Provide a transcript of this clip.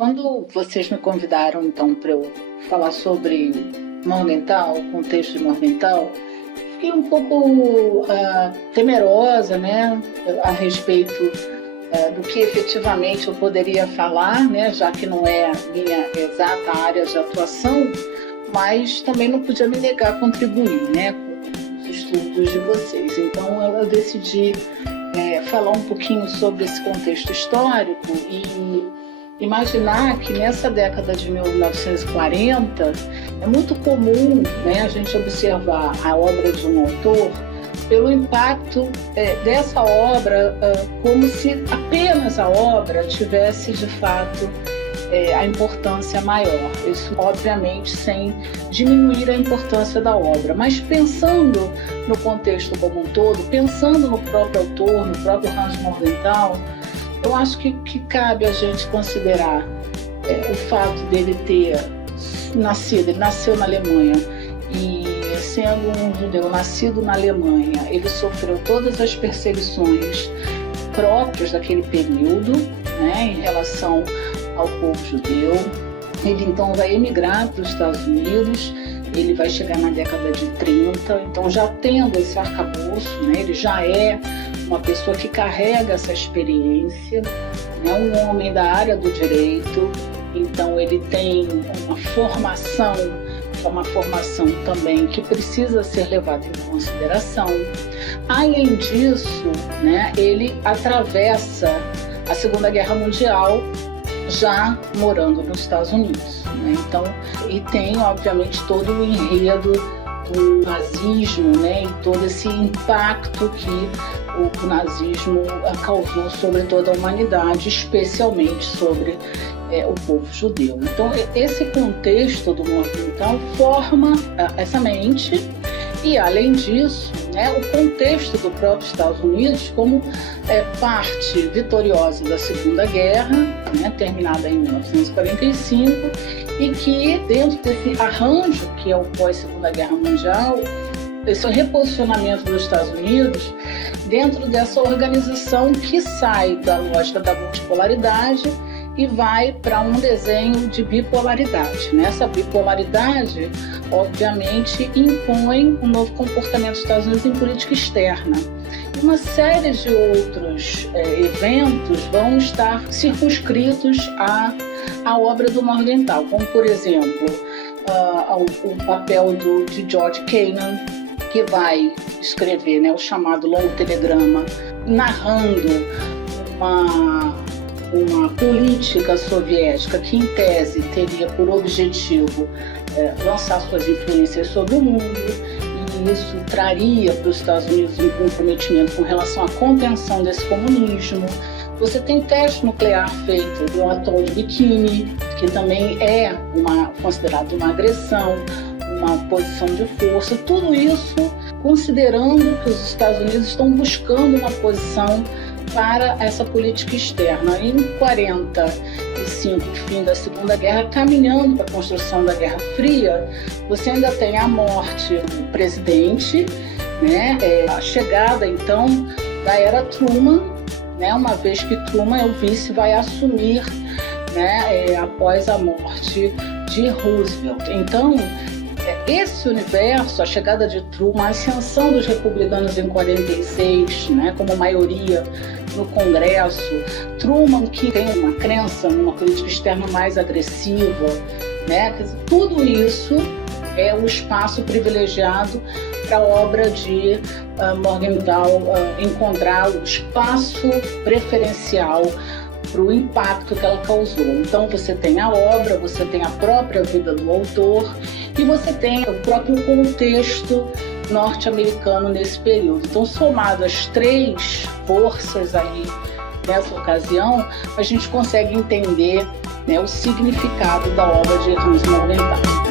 Quando vocês me convidaram, então, para eu falar sobre Morgenthau, o contexto de Morgenthau, fiquei um pouco temerosa, né, a respeito do que efetivamente eu poderia falar, né, já que não é a minha exata área de atuação, mas também não podia me negar a contribuir, né, com os estudos de vocês. Então eu decidi falar um pouquinho sobre esse contexto histórico e imaginar que nessa década de 1940 é muito comum, né, a gente observar a obra de um autor pelo impacto dessa obra, como se apenas a obra tivesse de fato a importância maior. Isso, obviamente, sem diminuir a importância da obra, mas pensando no contexto como um todo, pensando no próprio autor, no próprio Hans Morgenthau, eu acho que cabe a gente considerar o fato dele ter nascido, ele nasceu na Alemanha, e sendo um judeu nascido na Alemanha, ele sofreu todas as perseguições próprias daquele período, né, em relação ao povo judeu. Ele então vai emigrar para os Estados Unidos, ele vai chegar na década de 30, então já tendo esse arcabouço, né, ele já é uma pessoa que carrega essa experiência, né, um homem da área do direito, então ele tem uma formação também que precisa ser levada em consideração. Além disso, né, ele atravessa a Segunda Guerra Mundial já morando nos Estados Unidos, né? Então, e tem, obviamente, todo o enredo do nazismo, né, e todo esse impacto que o nazismo causou sobre toda a humanidade, especialmente sobre o povo judeu. Então, esse contexto do Morgenthau forma essa mente e, além disso, né, o contexto do próprio Estados Unidos como parte vitoriosa da Segunda Guerra, né, terminada em 1945, e que, dentro desse arranjo que é o pós-Segunda Guerra Mundial, esse reposicionamento dos Estados Unidos dentro dessa organização que sai da lógica da multipolaridade e vai para um desenho de bipolaridade. Essa bipolaridade, obviamente, impõe um novo comportamento dos Estados Unidos em política externa. E uma série de outros eventos vão estar circunscritos à obra do Morgenthau, como, por exemplo, o papel de George Kennan, que vai escrever, né, o chamado Longo Telegrama, narrando uma política soviética que, em tese, teria por objetivo lançar suas influências sobre o mundo, e isso traria para os Estados Unidos um comprometimento com relação à contenção desse comunismo. Você tem teste nuclear feito do atol de Bikini, que também é considerado uma agressão, uma posição de força. Tudo isso considerando que os Estados Unidos estão buscando uma posição para essa política externa. Em 1945, fim da Segunda Guerra, caminhando para a construção da Guerra Fria, você ainda tem a morte do presidente, né, a chegada, então, da era Truman, né, uma vez que Truman é o vice, vai assumir, né, após a morte de Roosevelt. Então, esse universo, a chegada de Truman, a ascensão dos republicanos em 46, né, como maioria no Congresso, Truman que tem uma crença numa política externa mais agressiva, né, tudo isso é o espaço privilegiado para a obra de Morgenthau encontrar o espaço preferencial para o impacto que ela causou. Então você tem a obra, você tem a própria vida do autor e você tem o próprio contexto norte-americano nesse período. Então, somado as três forças aí nessa ocasião, a gente consegue entender, né, o significado da obra de Hans Morgenthau.